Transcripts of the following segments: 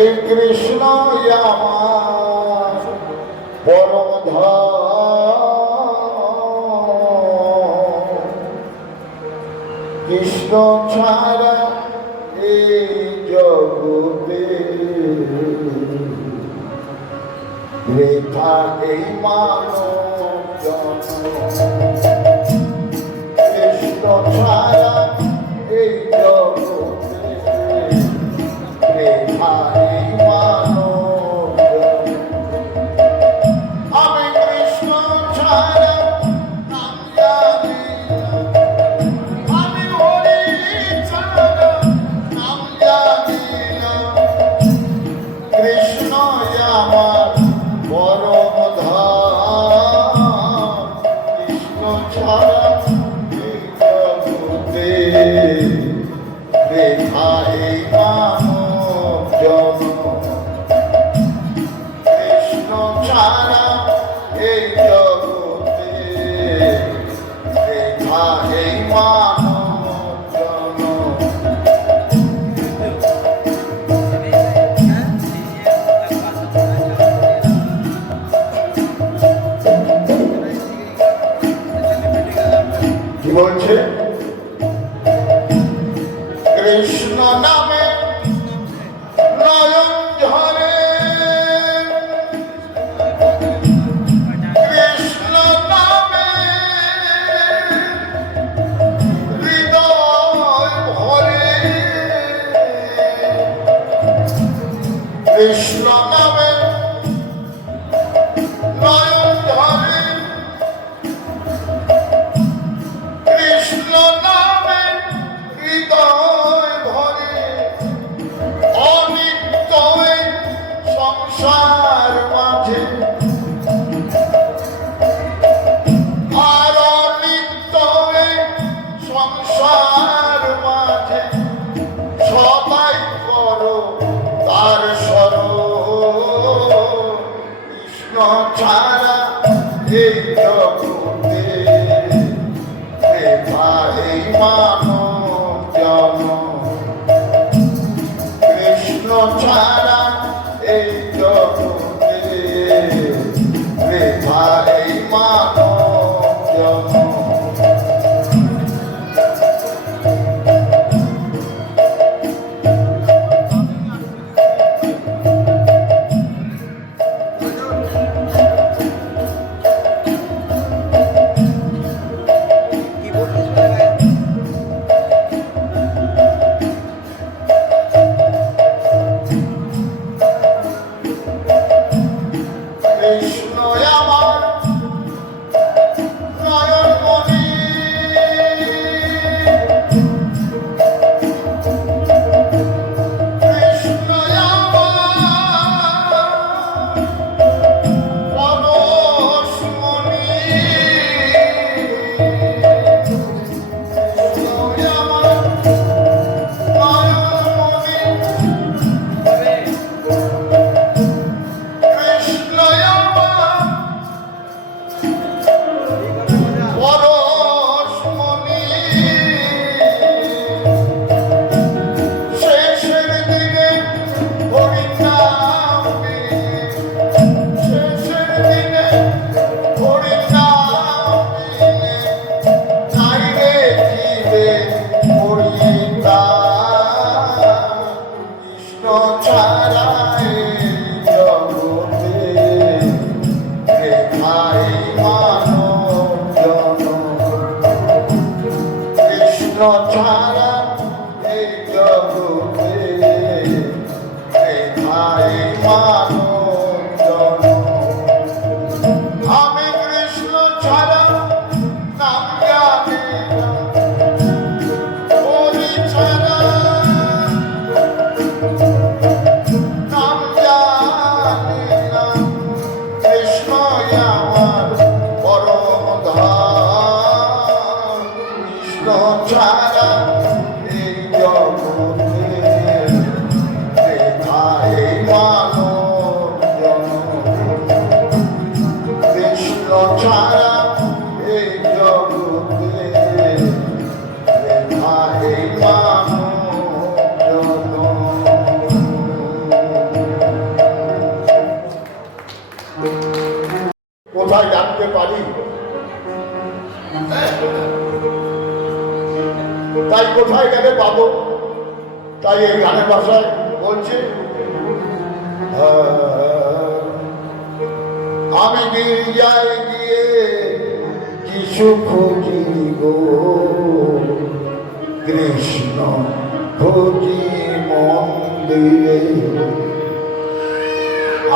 এই কৃষ্ণ আমার পরম ধন, কৃষ্ণ ছাড়া এই জগতে বৃথা এই মানব জন্ম। কৃষ্ণ ছাড়া এই জগতে বৃথা এই মানব জন্ম। আমি কৃষ্ণ ছাড়া নাম জানি না, আমি হরি ছাড়া নাম জানি না। কৃষ্ণ আমার পরম ধাম, কৃষ্ণ ছাড়া এই জগতে বৃথা এই মানব জন্ম। কৃষ্ণ ছাড়া এই জগতে বৃথা এই মানব জন্ম। কি বলছে? কৃষ্ণ নামে নয়ন ঝরে, কৃষ্ণ নামে হৃদয় ভরে, কৃষ্ণ নামে নয়ন ঝরে, কৃষ্ণ নামে হৃদয় ভরে। অনিত্য এই সংসার মাঝে, আর অনিত্য এই সংসার মাঝে সবাই করো তার স্মরণ। কৃষ্ণ ছাড়া এই জগতে বৃথা এই মানব জন্ম। কৃষ্ণ ছাড়া এই জগতে বৃথা এই মানব জন্ম। কৃষ্ণ আমার নয়নমণি, কৃষ্ণ আমার পরশমণি, কৃষ্ণ আমার নয়নমণি, কৃষ্ণ আমার পরশমণি। শেষের দিকে হরিনাম নিয়ে, শেষের দিকে হরিনাম নিয়ে নাই রেখিবে হরিনাম। কৃষ্ণ ছাড়া এই জগতে বৃথা এই মানব জন্ম। কৃষ্ণ ছাড়া এই জগতে বৃথা এই মানব জন্ম। আমি কৃষ্ণ ছাড়া নাম জানি না, হরি ছাড়া নাম জানি না। কৃষ্ণ আমার পরম ধাম, কৃষ্ণ ছাড়া এই জগতে বৃথা এই মানব জন্ম। কৃষ্ণ ছাড়া এই জগতে বৃথা এই মানব জন্ম। রাখতে পারি? তাই কোথায় গেলে পাবো? তাই এই গানের ভাষায় বলছে, আমি গির্জায় গিয়ে কিছু খুঁজি গো, কৃষ্ণ খুঁজি মন্দিরে।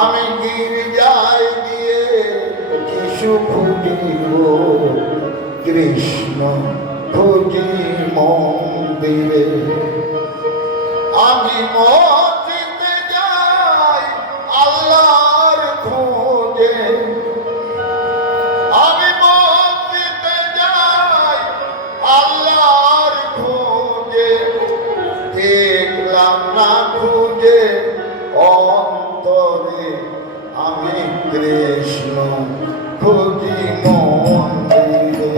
আমি গির্জায় গিয়ে কিছু খুঁজি গো, কৃষ্ণ খুঁজি মন্দিরে। আমি মসজিদে যাই আল্লাহর খোঁজে, আমি মসজিদে যাই আল্লাহর খোঁজে, দেখলাম না খুঁজে অন্তরে, আমি কৃষ্ণ খুঁজি মন্দিরে।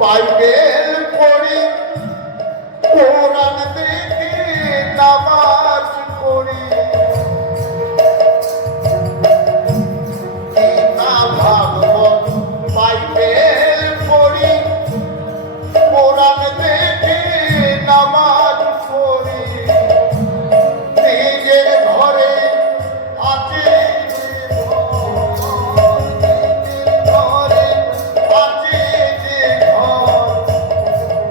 বাইবেল পড়ি, কোরআন দেখি, নামাজ পড়ি, গীতা ভাগবত বাইবেল পড়ি, কোরআন দেখি, নামাজ পড়ি। নিজের ঘরে আছে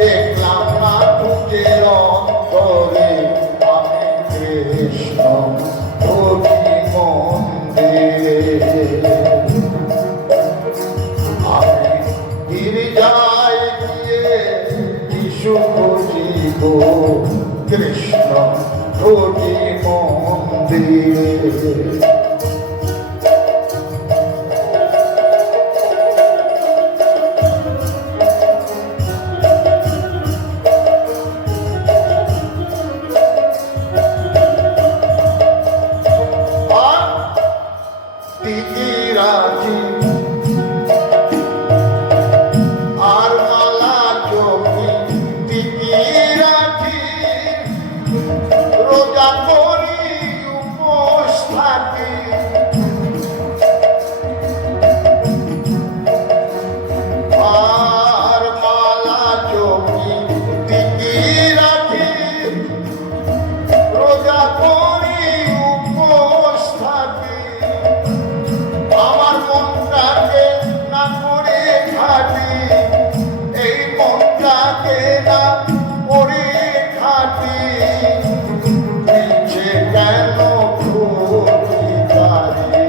দেখলাম না খুঁজে অন্তরে, আমি কৃষ্ণ খুঁজি মন্দিরে। আমি গির্জায় গিয়ে যিশু খুঁজি গো, কৃষ্ণ খুঁজি মন্দিরে। আর মালা চোখে টিকি রাখি, রোজা করি উপোস থাকি। আর মালা চোখে টিকি রাখি, রোজা করি উপোস থাকি। আমার মনটাকে না করে খাটি, এই মনটাকে না করে খাটি, ইচ্ছে কেন খুঁজি তারে,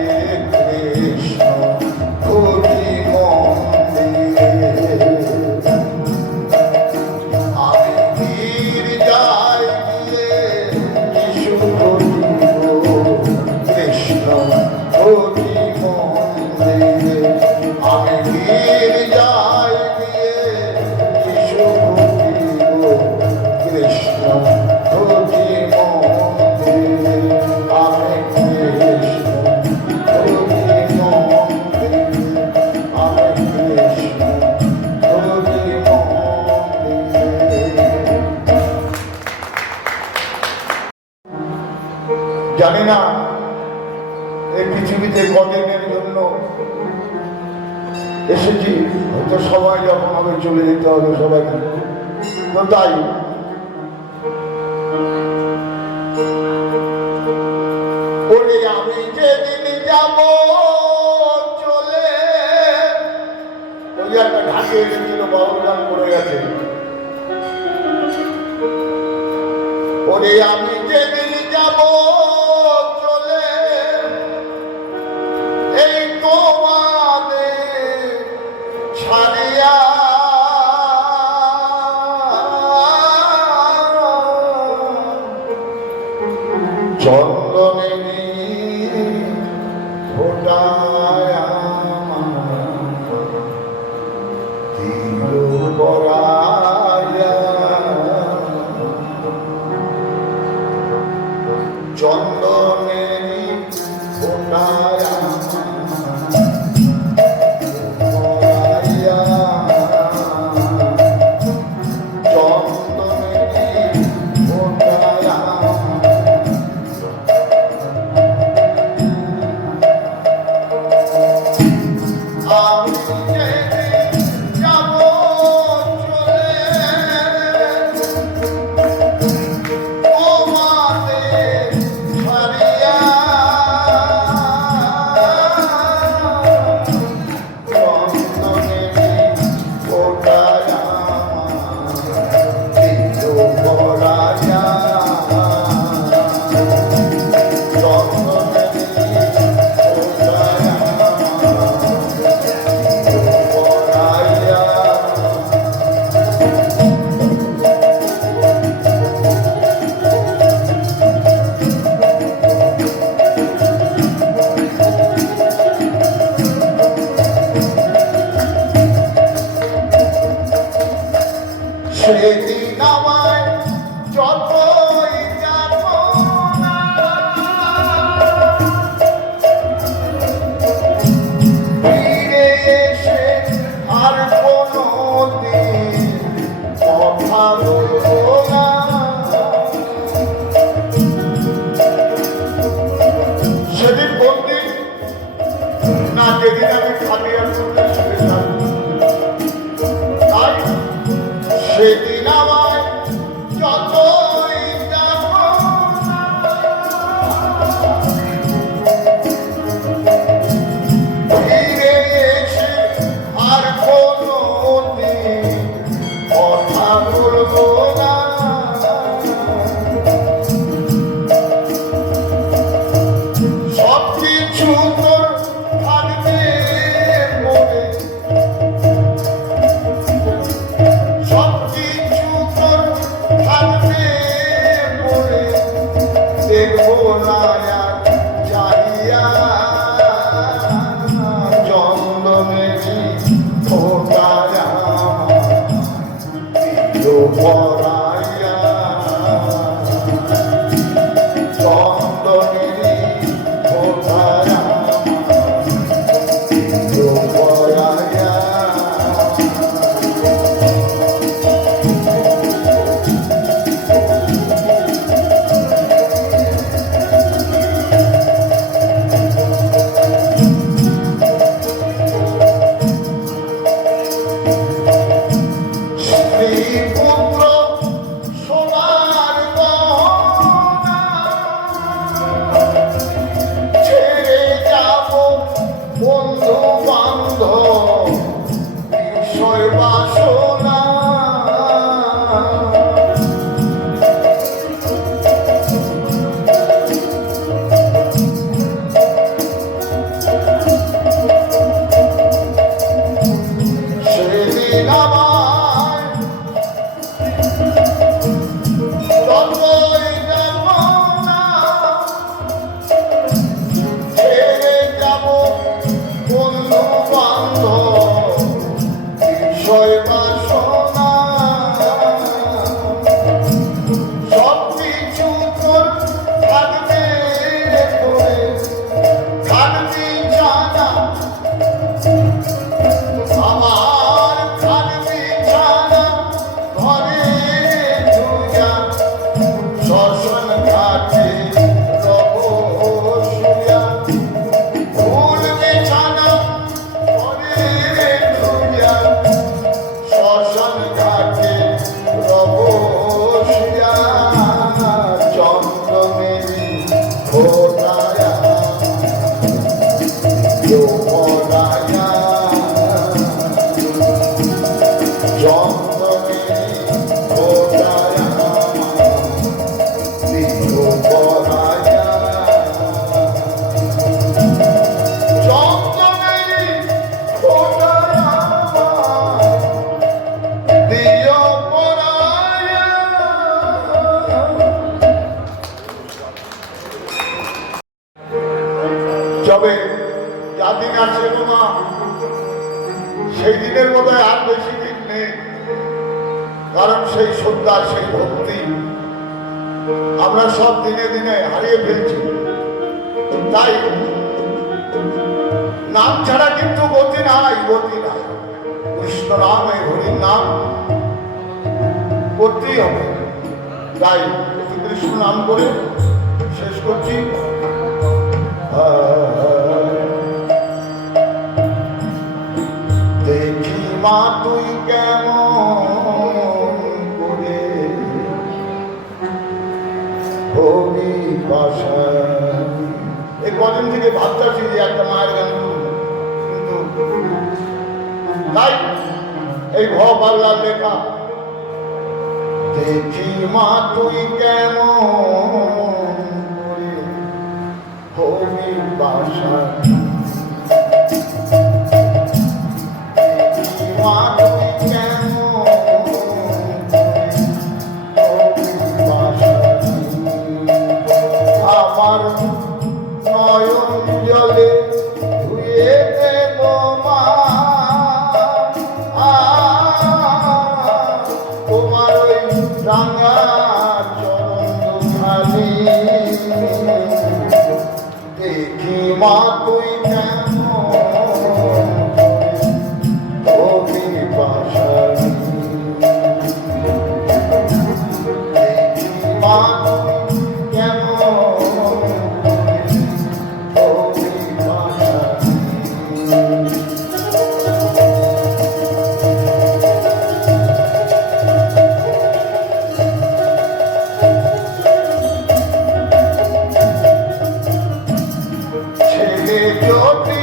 কৃষ্ণ খুঁজি মন্দিরে। আমি গির্জায় গিয়ে যিশু খুঁজি গো, কৃষ্ণ খুঁজি মন্দিরে। আমি গির্জায় গিয়ে যিশু খুঁজি গো, কৃষ্ণ খুঁজি মন্দিরে। আমি কৃষ্ণ খুঁজি মন্দিরে, আমি কৃষ্ণ খুঁজি মন্দিরে। জানি না এই পৃথিবীতে কদিনের জন্য এসেছি, হয়তো সময় যখন হবে চলে যেতে হবে সবাইকে। তো তাই বলে আমি যেদিন যাব চলে, ওই একটা ঢাকে এসেছিল, বাউল গান করে গেছে। ওরে আমি যেদিন যাব চলে, ফোটায় আমার তিল পরায়া চন্দনেরি ফোটায় পরায়া চন্দনেরি ফোটায় সেদিন আমায় যতই যাতনা ফিরে এসে আর কোনোদিন কথা বলবো না। সেদিন বন্দি না, যেদিন আমি খালি আর সেদিন আমায় যতই ফিরে এসে আর কোনো কথা বলবো না। সব কিছু তোর থাকবে মনে, দেখবো না চাহিয়া চন্দনেরি ফোটায় পরাইয়া চন্দনেরি ফোটায় পরাইয়া যবে যা দিন আছে গো মা, সেই দিনের বোধ হয় আর বেশি দিন নেই। কারণ সেই শ্রদ্ধা, সেই ভক্তি আমরা সব দিনে দিনে হারিয়ে ফেলছি। তাই নাম ছাড়া কিন্তু গতি নাই, গতি নাই। কৃষ্ণ নাম, এই হরির নাম করতেই হবে। তাই কৃষ্ণ নাম করে শেষ করছি। দেখি মা তুই কেমন করে হবি বাসা। এই কদিন থেকে ভাবতেছি যে একটা মায়ের গান করবো, কিন্তু তাই এই ভ বাংলার লেখা। দেখি মা তুই কেমন করে হবি বাসা, দেখি মা তুই কেমন হবি বাসা। আমার নয়ন জলে ধুয়ে দেব মা তোমার ওই রাঙা চরণ দুখানি। দেখি মা তুই কেমন হবি বাসা, দেখি মা তুই কেমন হবি বাসা। ছেলে যদি